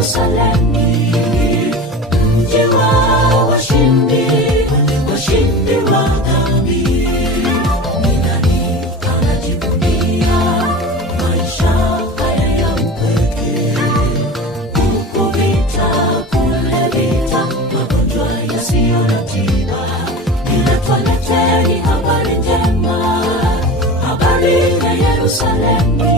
Yerusalemu, mji wa washindi, washindi wa dhambi. Ni nani anajivunia maisha haya ya upweke? Huku vita, kule vita, magonjwa yasiyo na tiba. Ninatuleteni habari njema, habari ya Yerusalemu.